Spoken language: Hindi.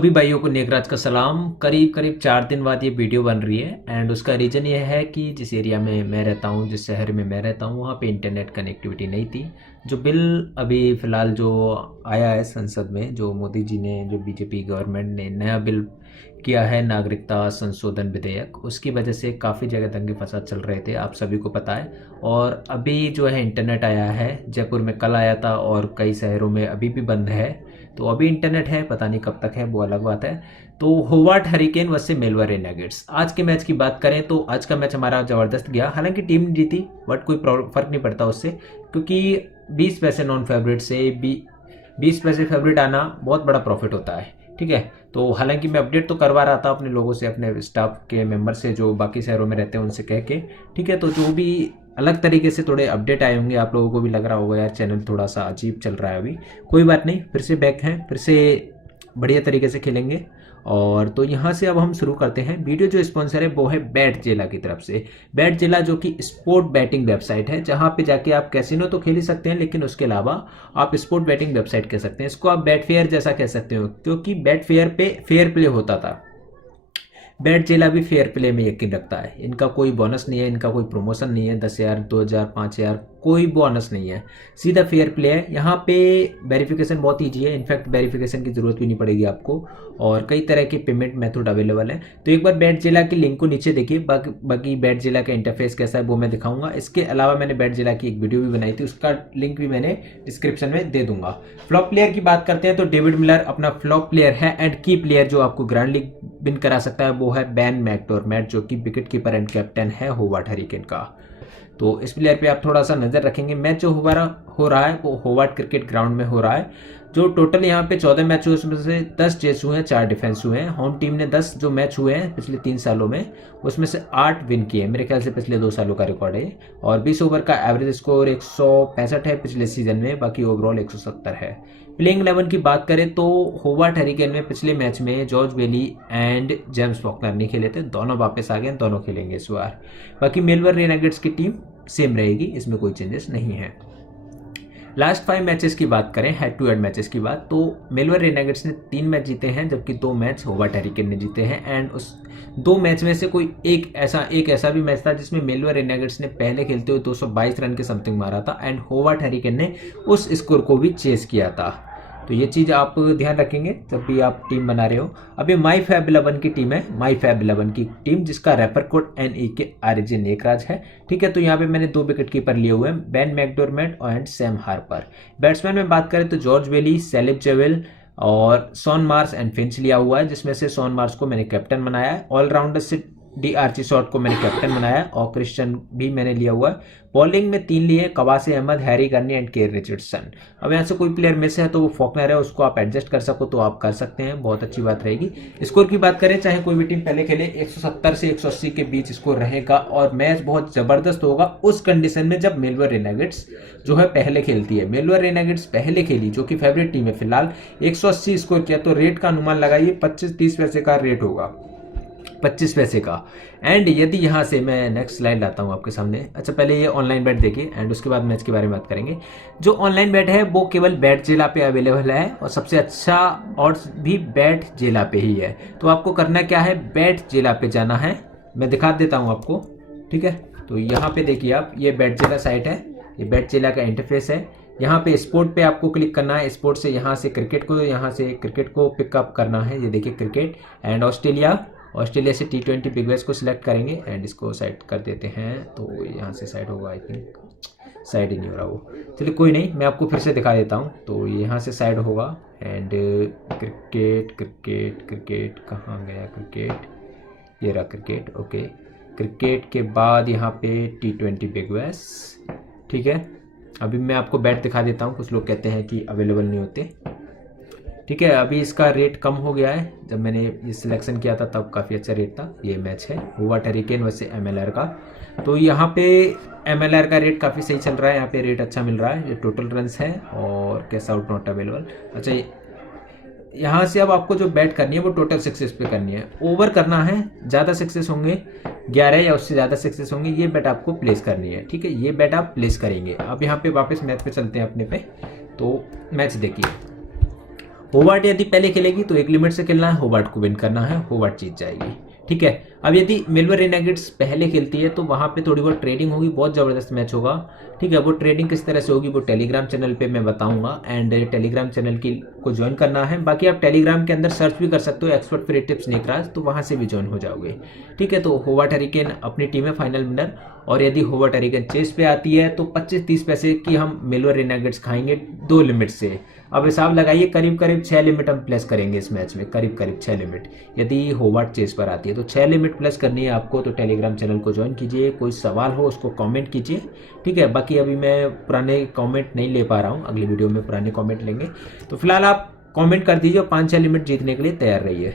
सभी भाइयों को नेकराज का सलाम। करीब करीब 4 दिन बाद ये वीडियो बन रही है एंड उसका रीज़न ये है कि जिस एरिया में मैं रहता हूँ, जिस शहर में मैं रहता हूँ, वहाँ पे इंटरनेट कनेक्टिविटी नहीं थी। जो बिल अभी फ़िलहाल जो आया है संसद में, जो मोदी जी ने, जो बीजेपी गवर्नमेंट ने नया बिल किया है, नागरिकता संशोधन विधेयक, उसकी वजह से काफ़ी जगह दंगे फसाद चल रहे थे, आप सभी को पता है। और अभी जो है इंटरनेट आया है, जयपुर में कल आया था और कई शहरों में अभी भी बंद है। तो अभी इंटरनेट है, पता नहीं कब तक है, वो अलग बात है। तो Howard hurricane versus Melbourne Renegades, आज के मैच की बात करें तो आज का मैच हमारा ज़बरदस्त गया। हालांकि टीम जीती बट कोई फ़र्क नहीं पड़ता उससे, क्योंकि 20 पैसे नॉन फेवरेट से 20 पैसे फेवरेट आना बहुत बड़ा प्रॉफिट होता है। ठीक है, तो हालांकि मैं अपडेट तो करवा रहा था अपने लोगों से, अपने स्टाफ के मेंबर से जो बाकी शहरों में रहते हैं उनसे कह के। ठीक है, तो जो भी अलग तरीके से थोड़े अपडेट आए होंगे, आप लोगों को भी लग रहा होगा यार चैनल थोड़ा सा अजीब चल रहा है अभी, कोई बात नहीं, फिर से बैक हैं, फिर से बढ़िया तरीके से खेलेंगे। और तो यहाँ से अब हम शुरू करते हैं। वीडियो जो स्पॉन्सर है वो है बैट जिला की तरफ से। बैट जिला जो कि स्पोर्ट बैटिंग वेबसाइट है, जहाँ पे जाके आप कैसीनो तो खेल ही सकते हैं, लेकिन उसके अलावा आप स्पोर्ट बैटिंग वेबसाइट कह सकते हैं। इसको आप बैट फेयर जैसा कह सकते हो, क्योंकि बैट फेयर पे फेयर प्ले होता था। बैट जिला भी फेयर प्ले में यकीन रखता है। इनका कोई बोनस नहीं है, इनका कोई प्रमोशन नहीं है, 10,000 2,000 5,000 कोई बोनस नहीं है, सीधा फेयर प्ले है। यहाँ पे वेरिफिकेशन बहुत ईजी है, इनफैक्ट वेरिफिकेशन की ज़रूरत भी नहीं पड़ेगी आपको, और कई तरह के पेमेंट मेथड अवेलेबल है। तो एक बार बैट जिला की लिंक को नीचे देखिए, बाकी बैट जिला का इंटरफेस कैसा है वो मैं दिखाऊंगा। इसके अलावा मैंने बैट जिला की एक वीडियो भी बनाई थी, उसका लिंक भी मैंने डिस्क्रिप्शन में दे दूंगा। फ्लॉप प्लेयर की बात करते हैं तो डेविड मिलर अपना फ्लॉप प्लेयर है, एंड की प्लेयर जो आपको ग्रैंड लीग विन करा सकता है वो है बेन मैकडॉर्मेट, जो कि विकेट कीपर एंड कैप्टन है होवार्ड हरिकेन का। तो इस प्लेयर पे आप थोड़ा सा नज़र रखेंगे। मैच जो हो रहा है वो होवार्ड क्रिकेट ग्राउंड में हो रहा है। जो टोटल यहाँ पे 14 मैच हुए, उसमें से 10 चेस हुए हैं, 4 डिफेंस हुए हैं। होम टीम ने 10 जो मैच हुए हैं पिछले 3 सालों में, उसमें से 8 विन किए, मेरे ख्याल से पिछले 2 सालों का रिकॉर्ड है। और 20 ओवर का एवरेज स्कोर 165 है पिछले सीजन में, बाकी ओवरऑल 170 है। प्लेइंग 11 की बात करें तो होवार्ड हरिकेन में पिछले मैच में George Bailey and James Faulkner नहीं खेले थे, दोनों वापस आ गए, दोनों खेलेंगे इस बार। बाकी मेलबर्न रेनेगेट्स की टीम सेम रहेगी, इसमें कोई चेंजेस नहीं है। लास्ट 5 मैचेस की बात करें, हेड टू हेड मैचेस की बात, तो मेलबर्न रेनेगेट्स ने 3 मैच जीते हैं, जबकि 2 मैच होवार्ड हरिकेन ने जीते हैं। एंड उस 2 मैच में से कोई एक ऐसा भी मैच था जिसमें मेलबर्न रेनेगेट्स ने पहले खेलते हुए 222 रन के समथिंग मारा था, एंड होवार्ड हरिकेन ने उस स्कोर को भी चेस किया था। तो ये चीज़ आप ध्यान रखेंगे जब भी आप टीम बना रहे हो। अभी माई फैब 11 की टीम है, माई फैब 11 की टीम, जिसका रेफर कोड NEK नेकराज है। ठीक है, तो यहाँ पे मैंने 2 विकेट कीपर लिए हुए हैं, Ben McDermott and Sam Harper. Batsman में बात करें तो जॉर्ज बेली, सैलिब जेविल और शॉन मार्श एंड फिंच लिया हुआ है, जिसमें से शॉन मार्श को मैंने कैप्टन बनाया है। ऑलराउंडर से डी आर्ची शॉट को मैंने कैप्टन बनाया, और क्रिश्चियन भी मैंने लिया हुआ है। बॉलिंग में 3 लिए, कवासी Ahmed, Harry Gurney and Kane Richardson. अब यहाँ से कोई प्लेयर मिस है तो वो फॉकनर है, उसको आप एडजस्ट कर सको तो आप कर सकते हैं, बहुत अच्छी बात रहेगी। स्कोर की बात करें, चाहे कोई भी टीम पहले खेले, 170 से 180 के बीच स्कोर रहेगा, और मैच बहुत जबरदस्त होगा उस कंडीशन में जब मेलबर्न रेनेगेट्स जो है पहले खेलती है। मेलबर्न रेनेगेट्स पहले खेली, जो कि फेवरेट टीम है फिलहाल, 180 स्कोर किया, तो रेट का अनुमान लगाइए 25-30 पैसे का रेट होगा, 25 पैसे का। एंड यदि यहाँ से मैं नेक्स्ट स्लाइड लाता हूँ आपके सामने। अच्छा, पहले ये ऑनलाइन बैट देखिए एंड उसके बाद मैच के बारे में बात करेंगे। जो ऑनलाइन बैट है वो केवल बैट जिला पे अवेलेबल है, और सबसे अच्छा ऑड्स भी बैट जिला पे ही है। तो आपको करना क्या है, बैट जिला पे जाना है, मैं दिखा देता हूँ आपको। ठीक है, तो यहाँ पे देखिए आप, ये बैट जिला साइट है, ये बैट जिला का इंटरफेस है। यहाँ पे स्पोर्ट पे आपको क्लिक करना है, स्पोर्ट से यहाँ से क्रिकेट को पिकअप करना है। ये देखिए क्रिकेट एंड ऑस्ट्रेलिया से T20 बिग बैश को सिलेक्ट करेंगे एंड इसको साइड कर देते हैं, तो यहाँ से साइड होगा, आई थिंक साइड ही नहीं हो रहा वो, चलिए कोई नहीं, मैं आपको फिर से दिखा देता हूँ। तो यहाँ से साइड होगा एंड क्रिकेट कहाँ गया क्रिकेट, ये रहा क्रिकेट। ओके, क्रिकेट के बाद यहाँ पे T20 बिग बैश। ठीक है, अभी मैं आपको बैट दिखा देता हूँ, कुछ लोग कहते हैं कि अवेलेबल नहीं होते। ठीक है, अभी इसका रेट कम हो गया है, जब मैंने ये सिलेक्शन किया था तब काफ़ी अच्छा रेट था। ये मैच है होवार्ड हरिकेन वैसे MLR का, तो यहाँ पे MLR का रेट काफ़ी सही चल रहा है, यहाँ पे रेट अच्छा मिल रहा है। ये टोटल रन्स है और कैश आउट नॉट अवेलेबल। अच्छा, यहाँ से अब आपको जो बैट करनी है वो टोटल सक्सेस पे करनी है, ओवर करना है, ज़्यादा सक्सेस होंगे 11 या उससे ज़्यादा सक्सेस होंगे, ये बैट आपको प्लेस करनी है। ठीक है, ये बैट आप प्लेस करेंगे। अब यहाँ पे वापस मैच पे चलते हैं अपने पे, तो मैच देखिए। होवार्ट यदि पहले खेलेगी तो एक लिमिट से खेलना है, होवार्ट को विन करना है, होवार्ट जीत जाएगी। ठीक है। अब यदि मेलबर्न रेनेगेट्स पहले खेलती है तो वहां पे थोड़ी बहुत ट्रेडिंग होगी, बहुत ज़बरदस्त मैच होगा। ठीक है। वो ट्रेडिंग किस तरह से होगी वो टेलीग्राम चैनल पे मैं बताऊंगा, एंड टेलीग्राम चैनल की को ज्वाइन करना है। बाकी आप टेलीग्राम के अंदर सर्च भी कर सकते हो एक्सपर्ट फ्री टिप्स नेकराज, तो वहां से भी ज्वाइन हो जाओगे। ठीक है। तो होवार्ट हरिकेन अपनी टीम है फाइनल विनर, और यदि होवार्ट हरिकेन चेस पे आती है तो 25-30 पैसे की हम मेलबर्न रेनेगेट्स खाएंगे 2 लिमिट से। अब हिसाब लगाइए, करीब करीब 6 लिमिट हम प्लेस करेंगे इस मैच में, करीब करीब 6 लिमिट यदि होवार्ट चेस पर आती है तो 6 लिमिट प्लेस करनी है आपको। तो टेलीग्राम चैनल को ज्वाइन कीजिए, कोई सवाल हो उसको कमेंट कीजिए। ठीक है। बाकी अभी मैं पुराने कमेंट नहीं ले पा रहा हूँ, अगली वीडियो में पुराने कमेंट लेंगे। तो फिलहाल आप कमेंट कर दीजिए, 5-6 लिमिट जीतने के लिए तैयार रहिए।